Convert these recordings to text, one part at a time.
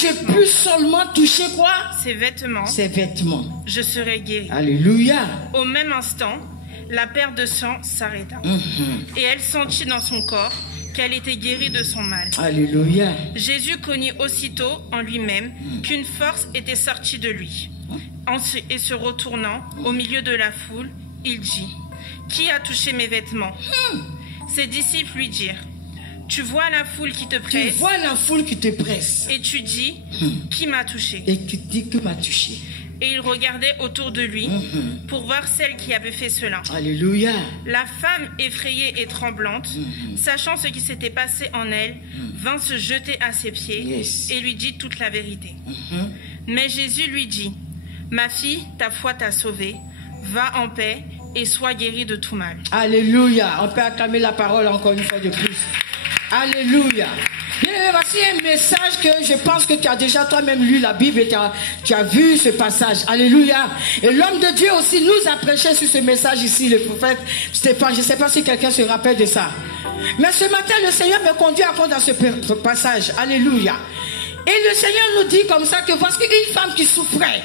je puis seulement toucher quoi? Ses vêtements, Ses vêtements. je serai guérie. Alléluia. Au même instant, la perte de sang s'arrêta. Et elle sentit dans son corps qu'elle était guérie de son mal. Alléluia. Jésus connut aussitôt en lui-même qu'une force était sortie de lui. Et se retournant au milieu de la foule, il dit: Qui a touché mes vêtements? Ses disciples lui dirent: Tu vois la foule qui te Tu presse vois la foule qui te presse. et tu dis: Qui m'a touché? Et tu dis que m'a touché. Et il regardait autour de lui pour voir celle qui avait fait cela. Alléluia. La femme, effrayée et tremblante, sachant ce qui s'était passé en elle, vint se jeter à ses pieds Yes. et lui dit toute la vérité. Mais Jésus lui dit: Ma fille, ta foi t'a sauvée, va en paix et sois guérie de tout mal. Alléluia. On peut acclamer la parole encore une fois de plus. Alléluia. Bien, voici un message que je pense que tu as déjà toi-même lu la Bible et tu as vu ce passage. Alléluia. Et l'homme de Dieu aussi nous a prêché sur ce message ici, le prophète Stéphane. Je ne sais pas si quelqu'un se rappelle de ça. Mais ce matin, le Seigneur me conduit encore dans ce passage. Alléluia. Et le Seigneur nous dit comme ça que voici une femme qui souffrait.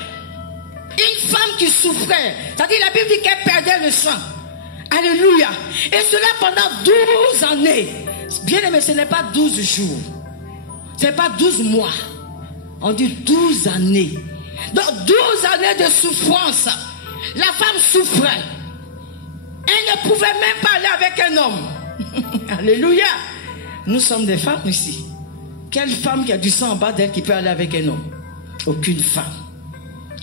Une femme qui souffrait. C'est-à-dire la Bible dit qu'elle perdait le sang. Alléluia. Et cela pendant 12 années. Bien aimé, ce n'est pas 12 jours. Ce n'est pas 12 mois. On dit 12 années. Donc 12 années de souffrance. La femme souffrait. Elle ne pouvait même pas aller avec un homme. Alléluia. Nous sommes des femmes ici. Quelle femme qui a du sang en bas d'elle qui peut aller avec un homme? Aucune femme.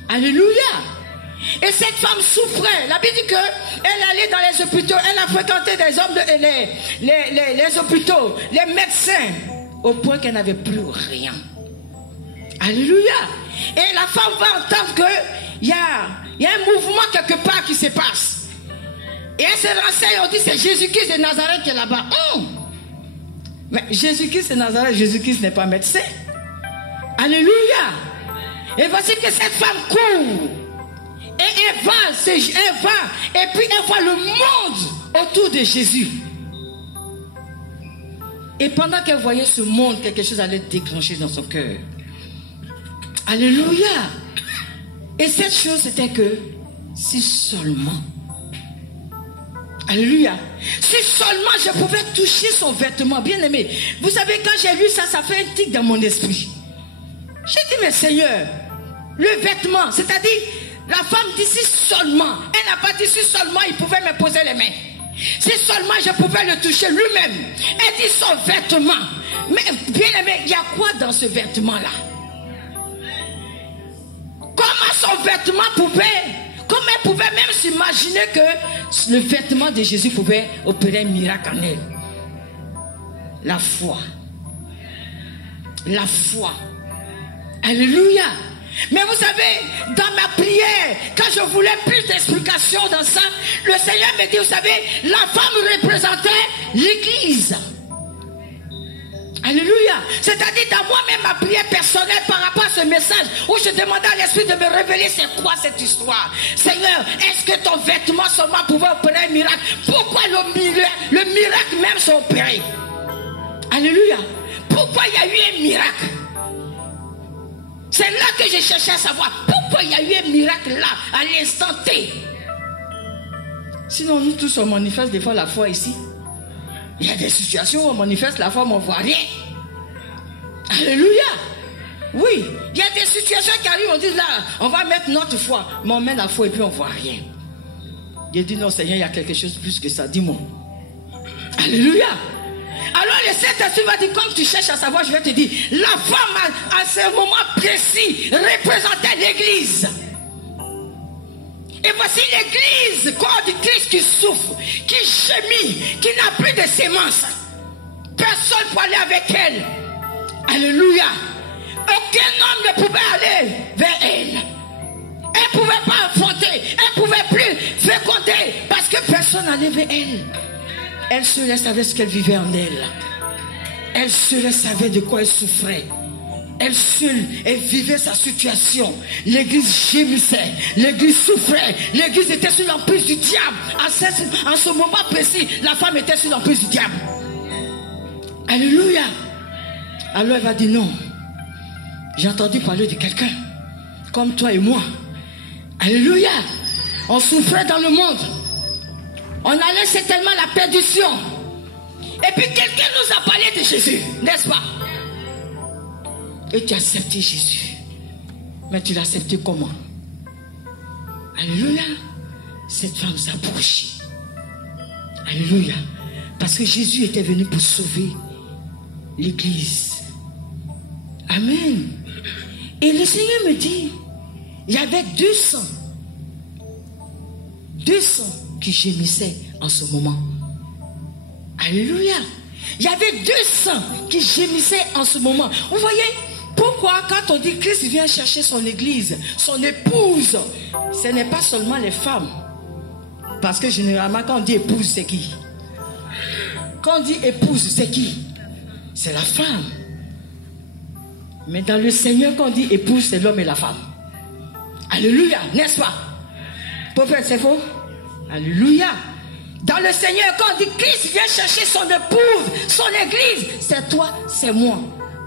Alléluia. Et cette femme souffrait. La Bible dit qu'elle allait dans les hôpitaux. Elle a fréquenté des hommes, les hôpitaux, les médecins, au point qu'elle n'avait plus rien. Alléluia. Et la femme va entendre qu'il y a un mouvement quelque part qui se passe. Et elle se renseigne. On dit c'est Jésus-Christ de Nazareth qui est là-bas. Mais Jésus-Christ de Nazareth, Jésus-Christ n'est pas médecin. Alléluia. Et voici que cette femme court. Et elle va, et puis elle voit le monde autour de Jésus. Et pendant qu'elle voyait ce monde, quelque chose allait déclencher dans son cœur. Alléluia. Et cette chose, c'était que, si seulement, alléluia, si seulement je pouvais toucher son vêtement, bien aimé. Vous savez, quand j'ai lu ça, ça fait un tic dans mon esprit. J'ai dit, mais Seigneur, le vêtement, c'est-à-dire, la femme dit si seulement, elle n'a pas dit si seulement il pouvait me poser les mains. Si seulement je pouvais le toucher lui-même. Elle dit son vêtement. Mais bien aimé, il y a quoi dans ce vêtement-là? Comment son vêtement comment elle pouvait même s'imaginer que le vêtement de Jésus pouvait opérer un miracle en elle? La foi. La foi. Alléluia. Mais vous savez, dans ma prière, quand je voulais plus d'explications dans ça, le Seigneur me dit, vous savez, la femme représentait l'Église. Alléluia. C'est-à-dire dans moi-même ma prière personnelle par rapport à ce message, où je demandais à l'Esprit de me révéler c'est quoi cette histoire. Seigneur, est-ce que ton vêtement seulement pouvait opérer un miracle? Pourquoi le miracle même s'est opéré? Alléluia. Pourquoi il y a eu un miracle? C'est là que j'ai cherché à savoir pourquoi il y a eu un miracle là, à l'instant T. Sinon, nous tous, on manifeste des fois la foi ici. Il y a des situations où on manifeste la foi, mais on ne voit rien. Alléluia. Oui, il y a des situations qui arrivent, on dit là, on va mettre notre foi, mais on met la foi et puis on ne voit rien. J'ai dit non, Seigneur, il y a quelque chose de plus que ça, dis-moi. Alléluia. Alors le Saint-Esprit va dire, comme tu cherches à savoir, je vais te dire, la femme à ce moment précis représentait l'Église. Et voici l'Église, corps du Christ qui souffre, qui gémit, qui n'a plus de sémence. Personne ne peut aller avec elle. Alléluia. Aucun homme ne pouvait aller vers elle. Elle ne pouvait pas affronter, elle ne pouvait plus féconder, parce que personne n'allait vers elle. Elle seule savait ce qu'elle vivait en elle. Elle seule savait de quoi elle souffrait. Elle seule, elle vivait sa situation. L'église gémissait, l'église souffrait, l'église était sous l'emprise du diable. En ce moment précis, la femme était sous l'emprise du diable. Alléluia. Alors elle va dire non. J'ai entendu parler de quelqu'un, comme toi et moi. Alléluia. On souffrait dans le monde. On allait certainement à la perdition. Et puis quelqu'un nous a parlé de Jésus, n'est-ce pas? Et tu as accepté Jésus. Mais tu l'as accepté comment? Alléluia. Cette femme s'approche. Alléluia. Parce que Jésus était venu pour sauver l'église. Amen. Et le Seigneur me dit, il y avait 200 qui gémissaient en ce moment. Alléluia. Il y avait 200 qui gémissaient en ce moment. Vous voyez, pourquoi quand on dit Christ vient chercher son église, son épouse, ce n'est pas seulement les femmes. Parce que généralement quand on dit épouse, c'est qui? Quand on dit épouse, c'est qui? C'est la femme. Mais dans le Seigneur, quand on dit épouse, c'est l'homme et la femme. Alléluia, n'est-ce pas? Prophète, c'est faux? Alléluia. Dans le Seigneur, quand on dit Christ vient chercher son épouse, son église, c'est toi, c'est moi,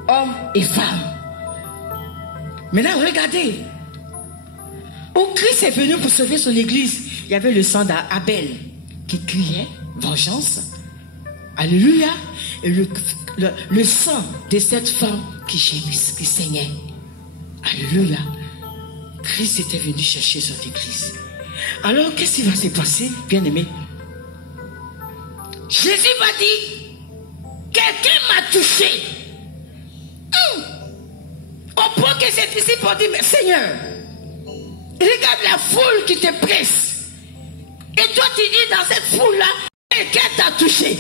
homme et femme. Maintenant, regardez. Où Christ est venu pour sauver son église, il y avait le sang d'Abel qui criait vengeance. Alléluia. Et le sang de cette femme qui gémissait, qui saignait. Alléluia. Christ était venu chercher son église. Alors, qu'est-ce qui va se passer, bien-aimé? Jésus va dire, quelqu'un m'a touché. Au point que ses disciples ont dit, mais Seigneur, regarde la foule qui te presse. Et toi, tu dis dans cette foule-là, quelqu'un t'a touché.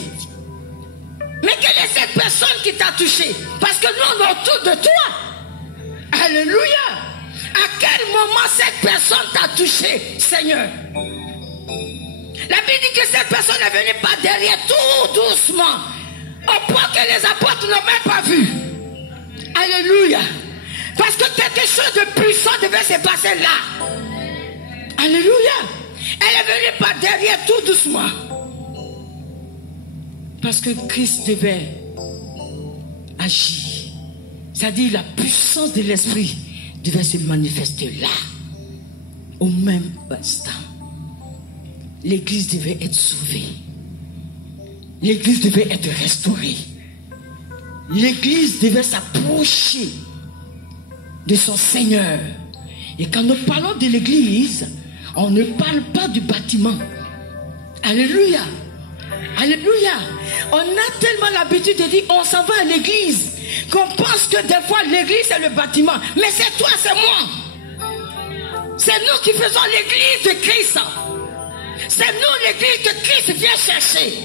Mais quelle est cette personne qui t'a touché? Parce que nous, on est autour de toi. Alléluia. À quel moment cette personne t'a touché, Seigneur? La Bible dit que cette personne est venue par derrière, tout doucement, au point que les apôtres n'ont même pas vu. Alléluia. Parce que quelque chose de puissant devait se passer là. Alléluia. Elle est venue par derrière, tout doucement. Parce que Christ devait agir. C'est-à-dire la puissance de l'esprit devait se manifester là, au même instant. L'église devait être sauvée. L'église devait être restaurée. L'église devait s'approcher de son Seigneur. Et quand nous parlons de l'église, on ne parle pas du bâtiment. Alléluia. Alléluia. On a tellement l'habitude de dire on s'en va à l'église qu'on pense que des fois l'église c'est le bâtiment. Mais c'est toi, c'est moi. C'est nous qui faisons l'église de Christ. C'est nous l'église que Christ vient chercher.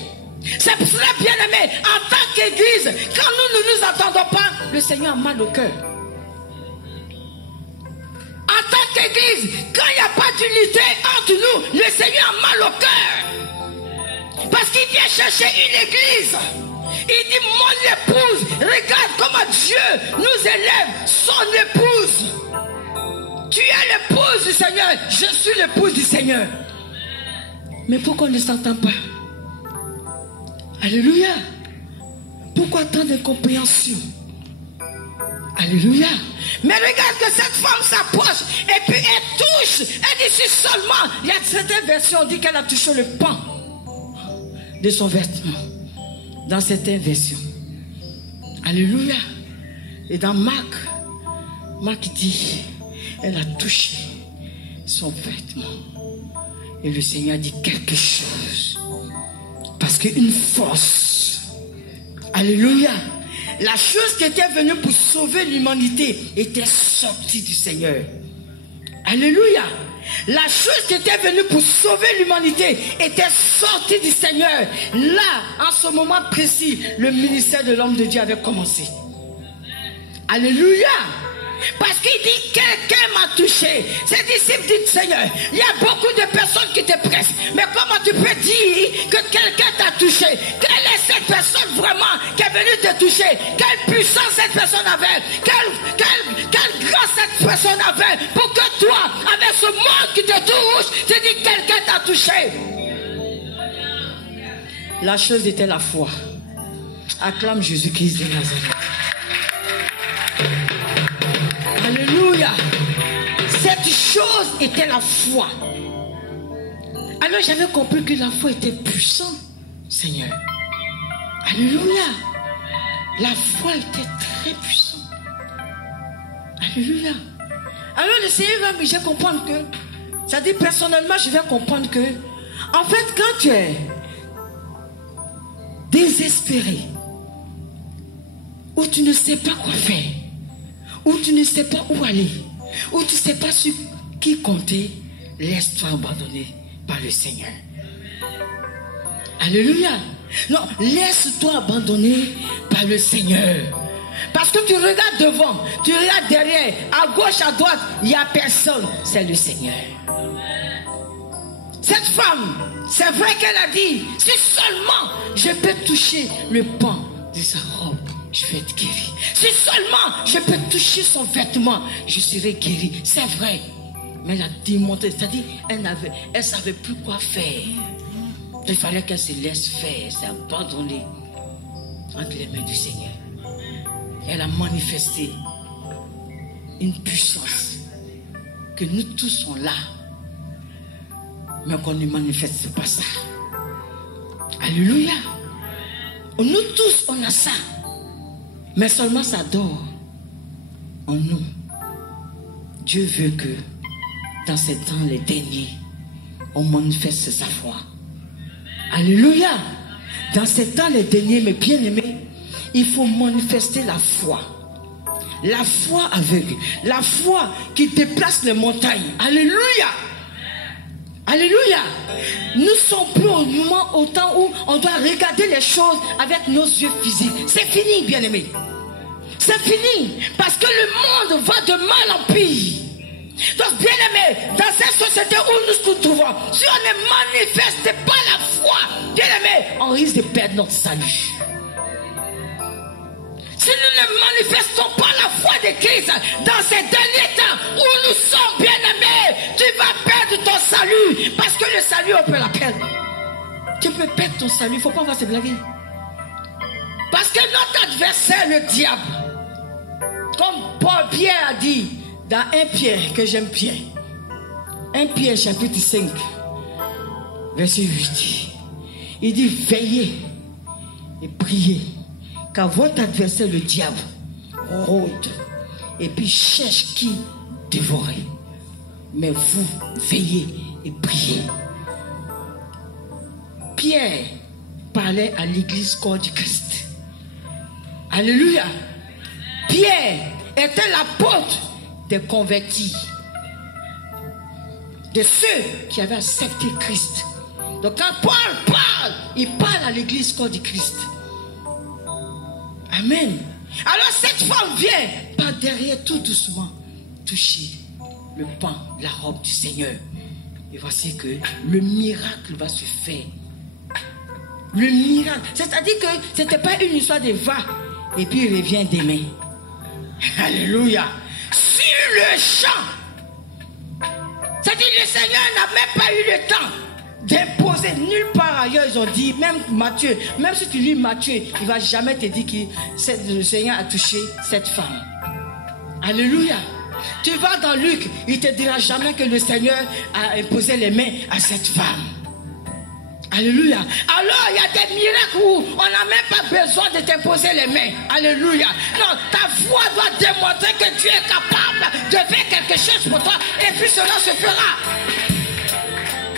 C'est pour cela, bien aimé, en tant qu'église, quand nous ne nous attendons pas, le Seigneur a mal au cœur. En tant qu'église, quand il n'y a pas d'unité entre nous, le Seigneur a mal au cœur. Parce qu'il vient chercher une église. Il dit, mon épouse, regarde comment Dieu nous élève son épouse. Tu es l'épouse du Seigneur, je suis l'épouse du Seigneur. Mais pourquoi on ne s'entend pas? Alléluia. Pourquoi tant d'incompréhension? Alléluia. Mais regarde que cette femme s'approche et puis elle touche. Elle dit seulement. Il y a certaines versions on dit qu'elle a touché le pan de son vêtement. Dans certaines versions. Alléluia. Et dans Marc dit, elle a touché son vêtement. Et le Seigneur dit quelque chose. Parce qu'une force. Alléluia. La chose qui était venue pour sauver l'humanité était sortie du Seigneur. Alléluia. La chose qui était venue pour sauver l'humanité était sortie du Seigneur. Là, en ce moment précis, le ministère de l'homme de Dieu avait commencé. Alléluia. Parce qu'il dit, quelqu'un m'a touché. Ses disciples disent, Seigneur, il y a beaucoup de personnes qui te pressent. Mais comment tu peux dire que quelqu'un t'a touché? Quelle est cette personne vraiment qui est venue te toucher? Quelle puissance cette personne avait? Quelle grâce cette personne avait? Pour que toi, avec ce monde qui te touche, tu dis, quelqu'un t'a touché. La chose était la foi. Acclame Jésus-Christ de Nazareth. Alléluia. Cette chose était la foi. Alors j'avais compris que la foi était puissante, Seigneur. Alléluia. La foi était très puissante. Alléluia. Alors le Seigneur va me faire comprendre que, ça dit personnellement, je vais comprendre que, en fait, quand tu es désespéré, ou tu ne sais pas quoi faire, ou tu ne sais pas où aller, ou tu ne sais pas sur qui compter, laisse-toi abandonner par le Seigneur. Alléluia. Non, laisse-toi abandonner par le Seigneur. Parce que tu regardes devant, tu regardes derrière, à gauche, à droite, il n'y a personne, c'est le Seigneur. Cette femme, c'est vrai qu'elle a dit, si seulement je peux toucher le pan de sa robe, je vais être guéri. Si seulement je peux toucher son vêtement, je serai guéri. C'est vrai. Mais elle a démontré, c'est-à-dire, elle savait plus quoi faire. Il fallait qu'elle se laisse faire, s'abandonner entre les mains du Seigneur. Elle a manifesté une puissance que nous tous sommes là, mais qu'on ne manifeste pas ça. Alléluia. Nous tous, on a ça, mais seulement ça dort en nous. Dieu veut que dans ces temps, les derniers, on manifeste sa foi. Alléluia. Dans ces temps, les derniers, mes bien-aimés, il faut manifester la foi. La foi aveugle. La foi qui déplace les montagnes. Alléluia. Alléluia. Nous ne sommes plus au moment, au temps où on doit regarder les choses avec nos yeux physiques. C'est fini, bien-aimés. C'est fini. Parce que le monde va de mal en pire. Donc, bien-aimés, dans cette société où nous nous trouvons, si on ne manifeste pas la foi, bien-aimés, on risque de perdre notre salut. Si nous ne manifestons pas la foi de Christ dans ces derniers temps où nous sommes, bien-aimés, tu vas perdre ton salut. Parce que le salut, on peut la perdre. Tu peux perdre ton salut, il ne faut pas avoir se blaguer. Parce que notre adversaire, le diable, comme Paul Pierre a dit, dans 1 Pierre, que j'aime Pierre, 1 Pierre chapitre 5, verset 8, il dit veillez et priez, car votre adversaire le diable rôde et puis cherche qui dévorer. Mais vous veillez et priez. Pierre parlait à l'église corps du Christ. Alléluia. Pierre était l'apôtre des convertis, de ceux qui avaient accepté Christ. Donc quand Paul parle, il parle à l'église corps du Christ. Amen. Alors cette femme vient par derrière tout doucement toucher le pan, la robe du Seigneur. Et voici que le miracle va se faire. Le miracle. C'est-à-dire que ce n'était pas une histoire de va et puis il revient demain. Alléluia. Sur le champ. C'est-à-dire que le Seigneur n'a même pas eu le temps d'imposer. Nulle part ailleurs, ils ont dit, même Matthieu, même si tu lis Matthieu, il ne va jamais te dire que le Seigneur a touché cette femme. Alléluia. Tu vas dans Luc, il ne te dira jamais que le Seigneur a imposé les mains à cette femme. Alléluia. Alors il y a des miracles où on n'a même pas besoin de t'imposer les mains. Alléluia. Non, ta foi doit démontrer que tu es capable de faire quelque chose pour toi et puis cela se fera.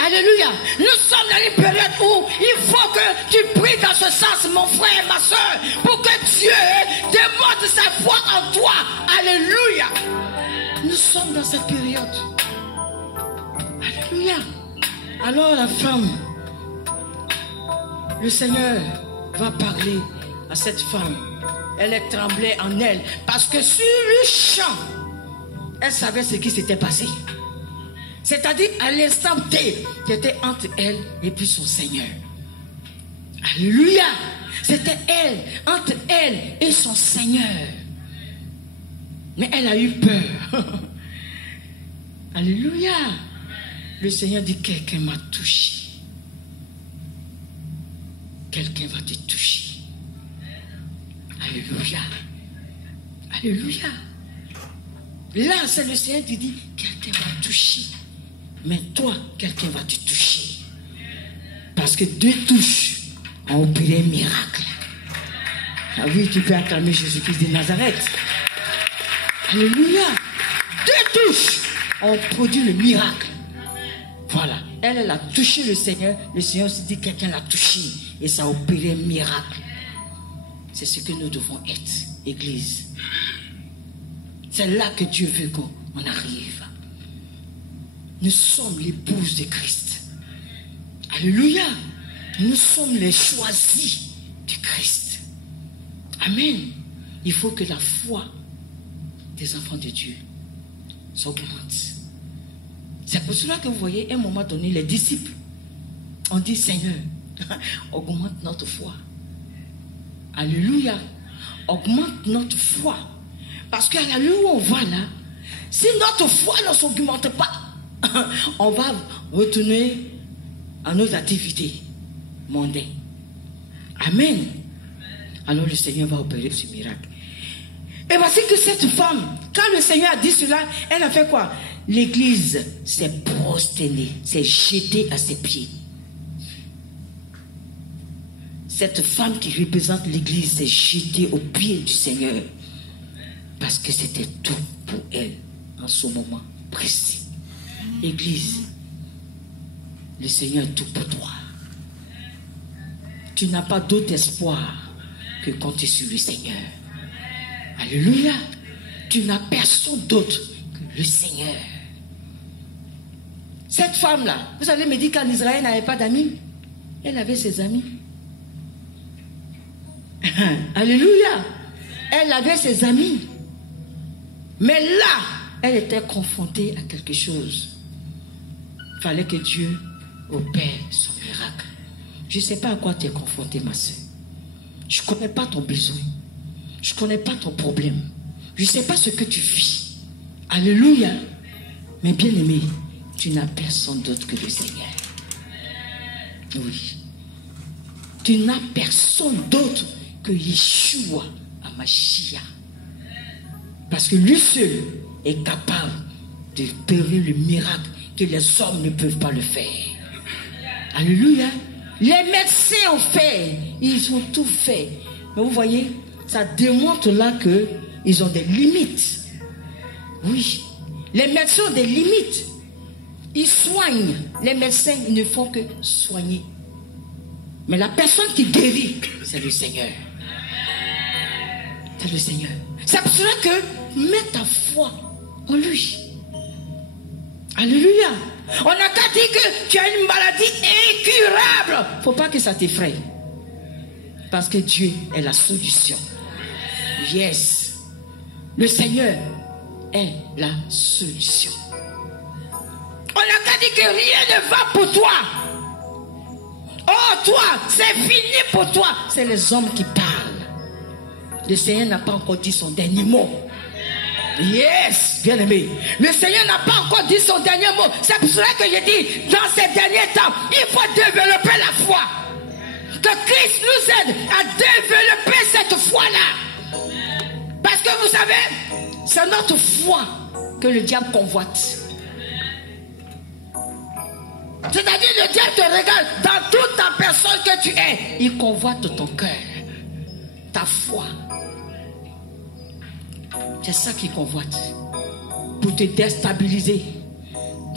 Alléluia. Nous sommes dans une période où il faut que tu pries dans ce sens, mon frère et ma soeur, pour que Dieu démontre sa foi en toi. Alléluia. Nous sommes dans cette période. Alléluia. Alors la femme, le Seigneur va parler à cette femme. Elle est tremblée en elle parce que sur le champ, elle savait ce qui s'était passé. C'est-à-dire à l'instant T, c'était entre elle et puis son Seigneur. Alléluia. C'était elle, entre elle et son Seigneur. Mais elle a eu peur. Alléluia. Le Seigneur dit, quelqu'un m'a touché. Quelqu'un va te toucher. Alléluia. Alléluia. Là, c'est le Seigneur qui dit, quelqu'un va toucher. Mais toi, quelqu'un va te toucher. Parce que 2 touches ont opéré un miracle. Ah oui, tu peux acclamer Jésus-Christ de Nazareth. Alléluia. 2 touches ont produit le miracle. Voilà. Elle a touché le Seigneur. Le Seigneur se dit, quelqu'un l'a touché. Et ça a opéré un miracle. C'est ce que nous devons être, Église. C'est là que Dieu veut qu'on arrive. Nous sommes l'épouse de Christ. Alléluia. Nous sommes les choisis de Christ. Amen. Il faut que la foi des enfants de Dieu s'augmente. C'est pour cela que vous voyez, à un moment donné, les disciples ont dit, Seigneur, augmente notre foi. Alléluia. Augmente notre foi. Parce qu'à la lieu où on va là, si notre foi ne s'augmente pas, on va retourner à nos activités mondaines. Amen. Alors le Seigneur va opérer ce miracle. Et voici que cette femme, quand le Seigneur a dit cela, elle a fait quoi? L'église s'est prosternée, s'est jetée à ses pieds. Cette femme qui représente l'église s'est jetée aux pieds du Seigneur. Parce que c'était tout pour elle en ce moment précis. Église, le Seigneur est tout pour toi. Tu n'as pas d'autre espoir que compter sur le Seigneur. Alléluia. Tu n'as personne d'autre que le Seigneur. Cette femme-là, vous allez me dire qu'en Israël, elle n'avait pas d'amis. Elle avait ses amis. Alléluia. Elle avait ses amis. Mais là, elle était confrontée à quelque chose. Il fallait que Dieu opère son miracle. Je ne sais pas à quoi tu es confrontée, ma soeur. Je ne connais pas ton besoin. Je ne connais pas ton problème. Je ne sais pas ce que tu vis. Alléluia. Mais bien aimé, tu n'as personne d'autre que le Seigneur. Oui. Tu n'as personne d'autre que Yeshua HaMashiach. Parce que lui seul est capable de opérer le miracle que les hommes ne peuvent pas le faire. Alléluia. Les médecins ont fait, ils ont tout fait. Mais vous voyez, ça démontre là qu'ils ont des limites. Oui, les médecins ont des limites. Ils soignent. Les médecins, ils ne font que soigner. Mais la personne qui guérit, c'est le Seigneur. C'est le Seigneur. C'est pour cela que mets ta foi en lui. Alléluia. On n'a qu'à dire que tu as une maladie incurable. Il ne faut pas que ça t'effraie. Parce que Dieu est la solution. Yes. Le Seigneur est la solution. On n'a qu'à dire que rien ne va pour toi. Oh toi, c'est fini pour toi. C'est les hommes qui parlent. Le Seigneur n'a pas encore dit son dernier mot. Yes, bien aimé. Le Seigneur n'a pas encore dit son dernier mot. C'est pour cela que je dis, dans ces derniers temps, il faut développer la foi. Que Christ nous aide à développer cette foi-là. Parce que vous savez, c'est notre foi que le diable convoite. C'est-à-dire le diable te regarde dans toute ta personne que tu es. Il convoite ton cœur, ta foi. C'est ça qu'il convoite. Pour te déstabiliser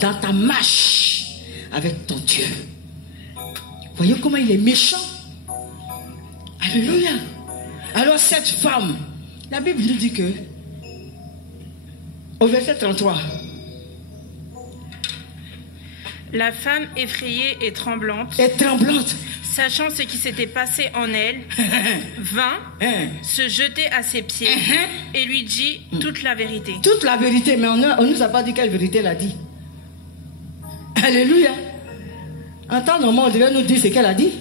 dans ta marche avec ton Dieu. Voyez comment il est méchant. Alléluia. Alors cette femme, la Bible nous dit que au verset 33, la femme effrayée et tremblante, sachant ce qui s'était passé en elle, vint se jeter à ses pieds et lui dit toute la vérité. Toute la vérité, mais on ne nous a pas dit quelle vérité elle a dit. Alléluia. En temps normal, on devait nous dire ce qu'elle a dit.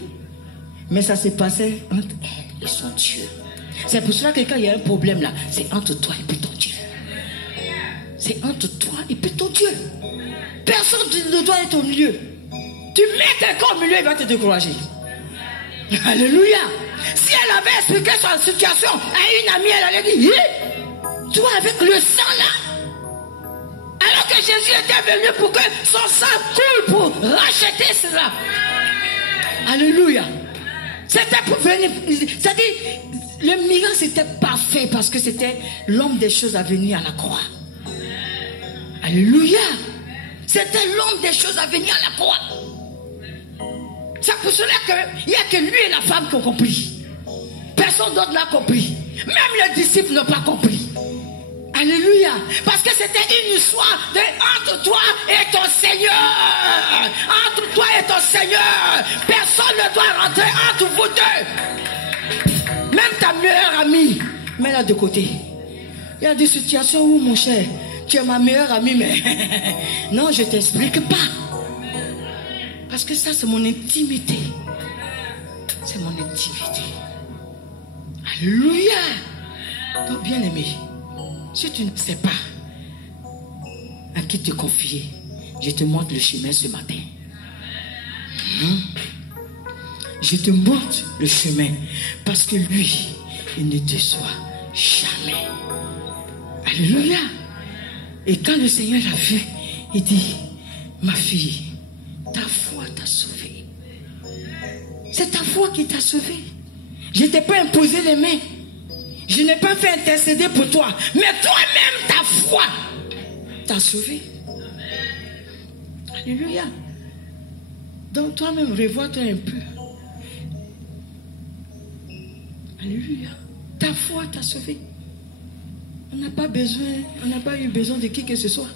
Mais ça s'est passé entre elle et son Dieu. C'est pour cela que quand il y a un problème là, c'est entre toi et puis ton Dieu. C'est entre toi et puis ton Dieu. Personne ne doit être au milieu. Tu mets quelqu'un au milieu, il va te décourager. Alléluia. Si elle avait expliqué sa situation à une amie, elle allait dire, toi avec le sang là, Jésus était venu pour que son sang coule pour racheter cela. Alléluia. C'était pour venir. C'est-à-dire, le miracle c'était parfait parce que c'était l'homme des choses à venir à la croix. Alléluia. C'était l'homme des choses à venir à la croix. C'est pour cela qu'il n'y a que lui et la femme qui ont compris. Personne d'autre n'a compris. Même les disciples n'ont pas compris. Alléluia. Parce que c'était une histoire entre toi et ton Seigneur. Entre toi et ton Seigneur. Personne ne doit rentrer entre vous deux. Même ta meilleure amie, mets-la de côté. Il y a des situations où, mon cher, tu es ma meilleure amie, mais non, je ne t'explique pas. Parce que ça, c'est mon intimité. C'est mon intimité. Alléluia. Donc, bien aimé, si tu ne sais pas à qui te confier, je te montre le chemin ce matin. Je te montre le chemin parce que lui, il ne déçoit jamais. Alléluia. Et quand le Seigneur l'a vu, il dit, ma fille, ta foi t'a sauvée. C'est ta foi qui t'a sauvée. Je ne t'ai pas imposé les mains. Je n'ai pas fait intercéder pour toi. Mais toi-même, ta foi t'a sauvé. Alléluia. Donc toi-même, revois-toi un peu. Alléluia. Ta foi t'a sauvé. On n'a pas eu besoin de qui que ce soit.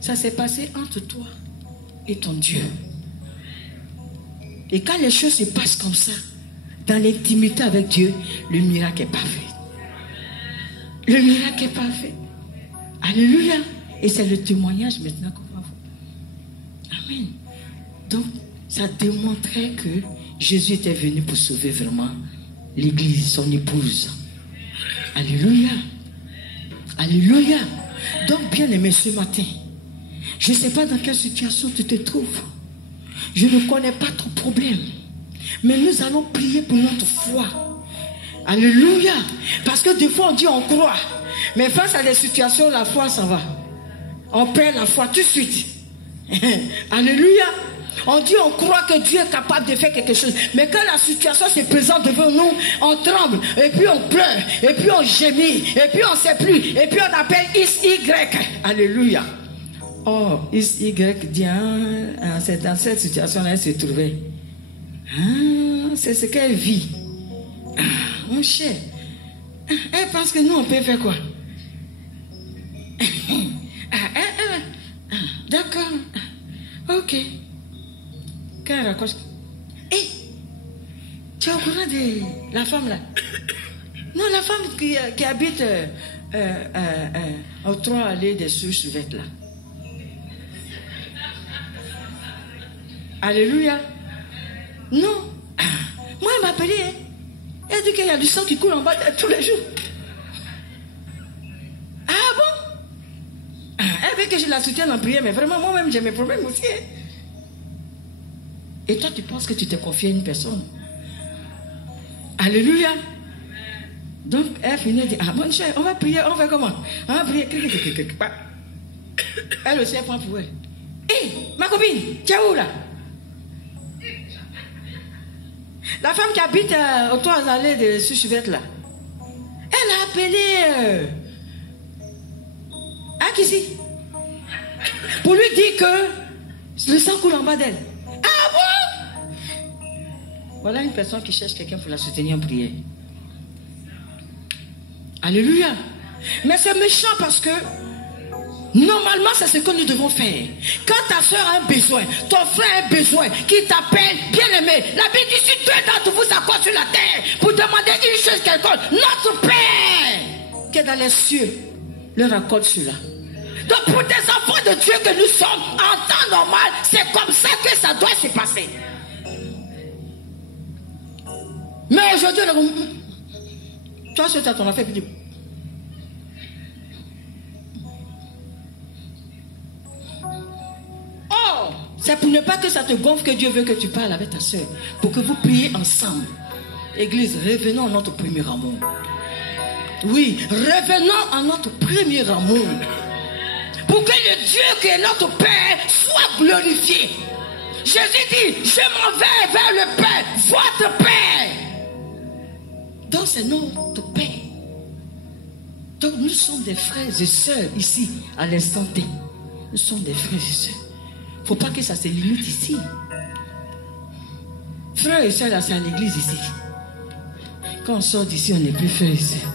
Ça s'est passé entre toi et ton Dieu. Et quand les choses se passent comme ça, dans l'intimité avec Dieu, le miracle est parfait. Le miracle est parfait. Alléluia. Et c'est le témoignage maintenant qu'on va voir. Amen. Donc, ça démontrait que Jésus était venu pour sauver vraiment l'Église, son épouse. Alléluia. Alléluia. Donc, bien aimé, ce matin, je ne sais pas dans quelle situation tu te trouves. Je ne connais pas ton problème. Mais nous allons prier pour notre foi. Alléluia. Parce que des fois on dit on croit. Mais face à des situations, la foi s'en va. On perd la foi tout de suite. Alléluia. On dit on croit que Dieu est capable de faire quelque chose. Mais quand la situation se présente devant nous, on tremble. Et puis on pleure. Et puis on gémit. Et puis on ne sait plus. Et puis on appelle XY. Alléluia. Oh, XY dit, c'est dans cette situation-là elle se trouvait. C'est ce qu'elle vit. Mon cher, elle pense que nous on peut faire quoi? D'accord. Ok. Quand elle raccroche. Tu es au courant de la femme là? Non, la femme qui habite aux 3 allées des Sous-Suvêtes là. Alléluia. Non. Moi, elle m'a appelé. Elle dit qu'il y a du sang qui coule en bas tous les jours. Ah bon? Elle veut que je la soutienne en prière, mais vraiment, moi-même, j'ai mes problèmes aussi. Et toi, tu penses que tu te confies à une personne. Alléluia. Donc, elle finit de dire, ah mon cher, on va prier, on fait comment? On va prier. Elle aussi, elle prend pour elle. Hé, ma copine, tu es où là? La femme qui habite aux 3 allées de Sous-Suvêtes là, elle a appelé Akissi pour lui dire que le sang coule en bas d'elle. Ah bon? Voilà une personne qui cherche quelqu'un pour la soutenir en prière. Alléluia. Mais c'est méchant parce que normalement, c'est ce que nous devons faire. Quand ta soeur a un besoin, ton frère a un besoin, qui t'appelle, bien aimé, la Bible dit si 2 d'entre vous s'accordent sur la terre pour demander une chose quelconque, notre Père qui est dans les cieux leur accorde cela. Donc pour des enfants de Dieu que nous sommes, en temps normal, c'est comme ça que ça doit se passer. Mais aujourd'hui, toi, c'est à ton affaire, puis c'est pour ne pas que ça te gonfle que Dieu veut que tu parles avec ta soeur. Pour que vous priez ensemble. Église, revenons à notre premier amour. Oui, revenons à notre premier amour. pour que le Dieu qui est notre Père soit glorifié. Jésus dit, je m'en vais vers le Père, votre Père. Donc c'est notre Père. Donc nous sommes des frères et sœurs ici, à l'instant T. Nous sommes des frères et sœurs. Il ne faut pas que ça se limite ici. Frères et sœurs, là, c'est à l'église ici. Quand on sort d'ici, on n'est plus frères et sœurs.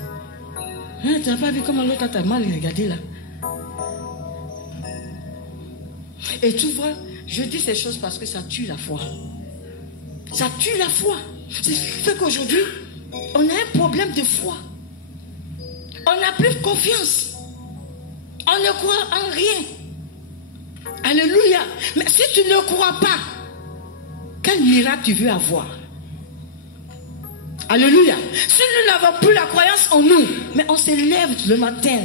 Hein, tu n'as pas vu comment l'autre t'a mal regardé là? Et tu vois, je dis ces choses parce que ça tue la foi. Ça tue la foi. C'est ce qui fait qu'aujourd'hui, on a un problème de foi. On n'a plus de confiance. On ne croit en rien. Alléluia. Mais si tu ne crois pas, quel miracle tu veux avoir? Alléluia. Si nous n'avons plus la croyance en nous, mais on se lève le matin,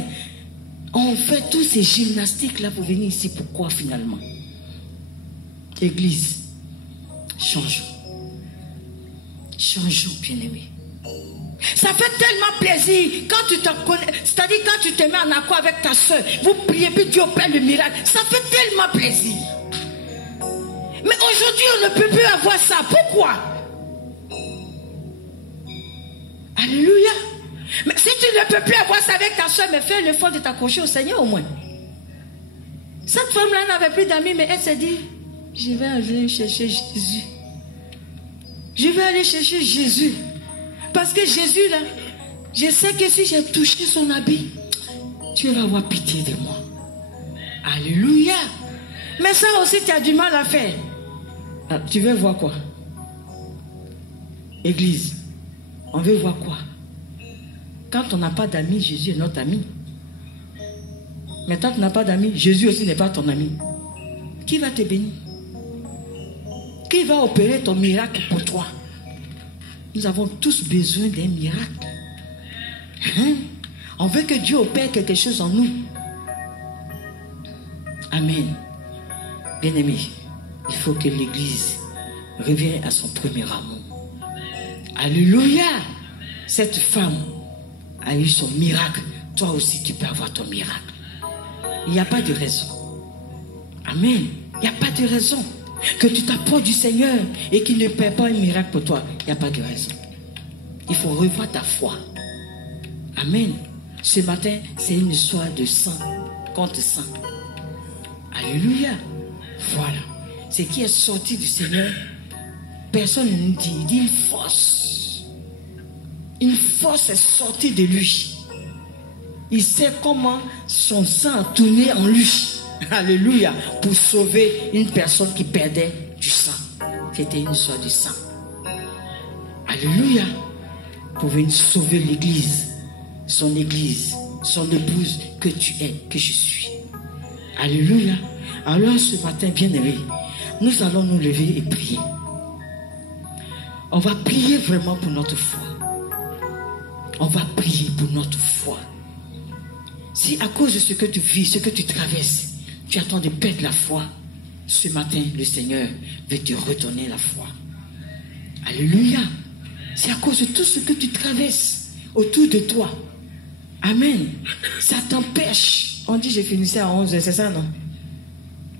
on fait tous ces gymnastiques là pour venir ici. Pourquoi finalement? Église, changeons. Changeons, bien-aimés. Ça fait tellement plaisir quand tu te connais, c'est-à-dire quand tu te mets en accord avec ta soeur, vous priez, puis Dieu opère le miracle. Ça fait tellement plaisir. Mais aujourd'hui, on ne peut plus avoir ça. Pourquoi? Alléluia. Mais si tu ne peux plus avoir ça avec ta soeur, mais fais l'effort de t'accrocher au Seigneur au moins. Cette femme-là n'avait plus d'amis, mais elle s'est dit, je vais aller chercher Jésus. Je vais aller chercher Jésus. Parce que Jésus, là, je sais que si j'ai touché son habit, Dieu va avoir pitié de moi. Alléluia. Mais ça aussi, tu as du mal à faire. Ah, tu veux voir quoi? Église, on veut voir quoi? Quand on n'a pas d'amis, Jésus est notre ami. Mais quand tu n'as pas d'amis, Jésus aussi n'est pas ton ami. Qui va te bénir? Qui va opérer ton miracle pour toi? Nous avons tous besoin d'un miracle. Hein? On veut que Dieu opère quelque chose en nous. Amen. Bien-aimé, il faut que l'Église revienne à son premier amour. Alléluia. Cette femme a eu son miracle. Toi aussi, tu peux avoir ton miracle. Il n'y a pas de raison. Amen. Il n'y a pas de raison que tu t'approches du Seigneur et qu'il ne paie pas un miracle pour toi. Il n'y a pas de raison. Il faut revoir ta foi. Amen. Ce matin, c'est une histoire de sang contre sang. Alléluia. Voilà. Ce qui est sorti du Seigneur, personne ne nous dit. Il dit une force. Une force est sortie de lui. Il sait comment son sang a tourné en lui. Alléluia. Pour sauver une personne qui perdait du sang. C'était une histoire de sang. Alléluia. Pour venir sauver l'église. Son église. Son épouse que tu es, que je suis. Alléluia. Alors ce matin, bien-aimé, nous allons nous lever et prier. On va prier vraiment pour notre foi. On va prier pour notre foi. Si à cause de ce que tu vis, ce que tu traverses, tu attends de perdre la foi, ce matin, le Seigneur veut te redonner la foi. Alléluia. C'est à cause de tout ce que tu traverses autour de toi. Amen. Ça t'empêche. On dit je finissais à 11h, c'est ça, non?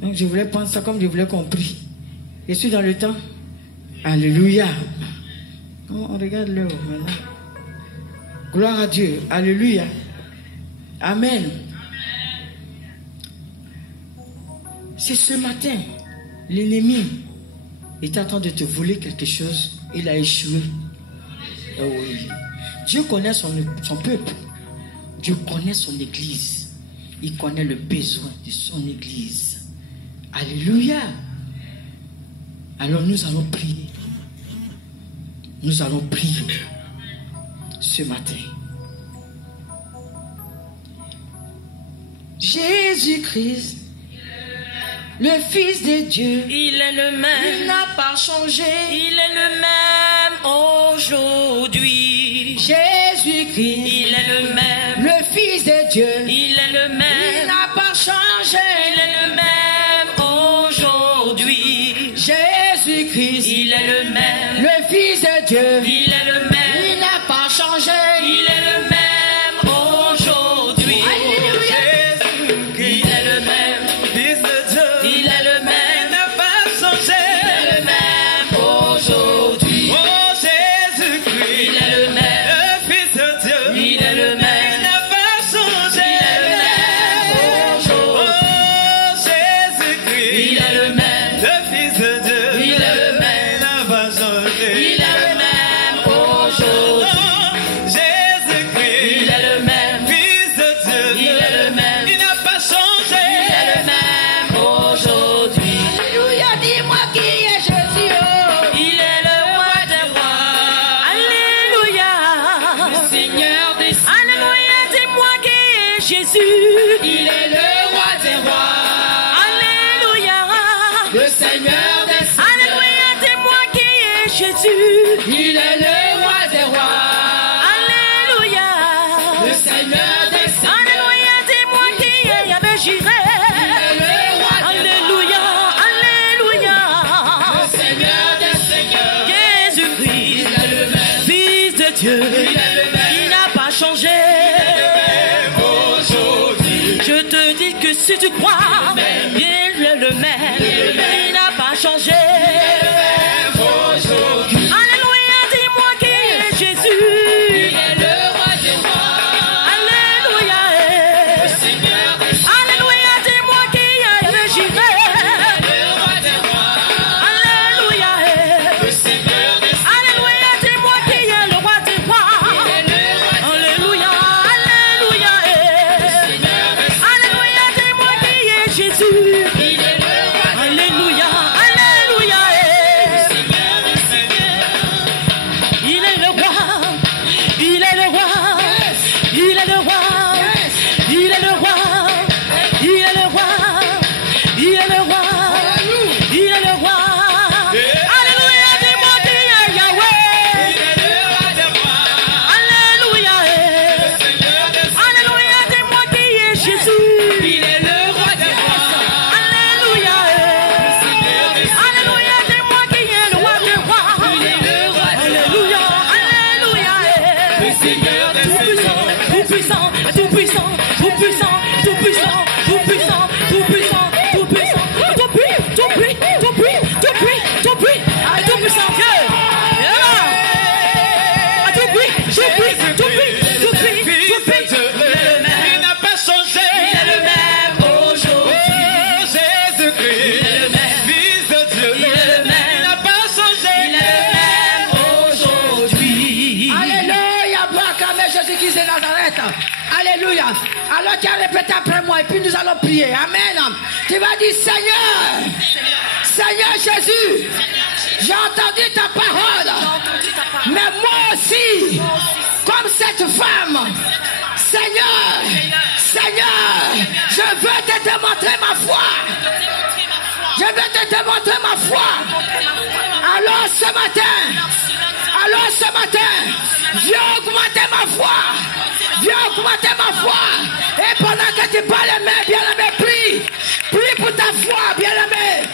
Donc je voulais prendre ça comme je voulais compris. Je suis dans le temps. Alléluia. On regarde l'heure maintenant. Gloire à Dieu. Alléluia. Amen. C'est ce matin, l'ennemi est en train de te voler quelque chose. Il a échoué. Oh oui. Dieu connaît son peuple. Dieu connaît son église. Il connaît le besoin de son église. Alléluia. Alors nous allons prier. Nous allons prier ce matin. Jésus-Christ, le Fils de Dieu, il est le même. Il n'a pas changé. Il est le même aujourd'hui. Jésus-Christ, il est le même. Le Fils de Dieu, il est le même. Il n'a pas changé. Il est le même aujourd'hui. Jésus-Christ, il est le même. Le Fils de Dieu, il est le même. Il n'a pas changé. Il est le même aujourd'hui. Alléluia. Il est le même. Il est le roi des rois. Alléluia. Le Seigneur des seigneurs. Alléluia, dis-moi qui est avec Jireh. Alléluia, alléluia. Le Seigneur des seigneurs. Jésus-Christ, Fils de Dieu, il n'a pas changé. Je te dis que si tu crois, il est le même. Il n'a pas changé. Alléluia, dis-moi qui est Jésus. Il est le roi des rois. Alléluia. Le Seigneur des seigneurs. Alléluia, dis-moi qui est le Jireh. Le roi des rois. Alléluia. Le Seigneur des seigneurs. Alléluia, dis-moi qui est le roi des rois. Alléluia, alléluia. Alléluia, dis-moi qui est Jésus. Il est le roi des Alléluia, alléluia. Il est le roi. Il est le roi. Il est le roi. Il est le roi. Il est le roi. Il est le roi. Il est le roi. Alléluia, dis-moi qui est Yahweh. Alléluia. Alléluia, dis-moi qui est Jésus. Il est le roi des rois. Alléluia. Alléluia, dis-moi qui est le roi des rois. Alléluia. Alléluia. Le Seigneur des seigneurs. Tout puissant, tout puissant, tout puissant, tout puissant, tout puissant, tout puissant, tout puissant, tout puissant, tout puissant, tout puissant, tout puissant, tout puissant, tout puissant Dieu. Tout puissant, tout puissant, tout puissant, tout puissant. Il n'a pas changé. Il est le même aujourd'hui. Oh, Jésus-Christ, Il est le même. Fils de Dieu. Il est le même. Il n'a pas changé. Il est le même aujourd'hui. Alléluia, proclamez Jésus-Christ de Nazareth. Alléluia. Alors tu as répété après moi et puis nous allons prier. Amen. Tu vas dire Seigneur, Seigneur Jésus, j'ai entendu ta parole. Mais moi aussi, comme cette femme, Seigneur, Seigneur, je veux te démontrer ma foi. Je veux te démontrer ma foi. Alors ce matin, viens augmenter ma foi. Viens augmenter ma foi. Et pendant que tu parles, bien-aimé, prie pour ta foi, bien-aimé.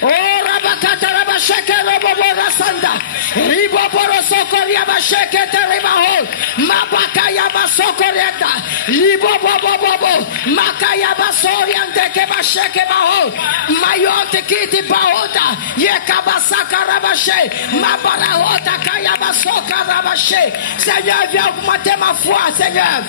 Oh, Rabakata Rabasheke Robobo Rasanda. Riboboro Sokoria Basheke Teribaho. Mabakaya Basokorieta. Libobobobobo. Makaya Basoriante Kebasheke Baho. Mayote Kiti Bahota. Yekabasaka Rabashe. Mabarahota Kaya Basoka Rabashe. Seigneur, viens augmenter ma foi, Seigneur.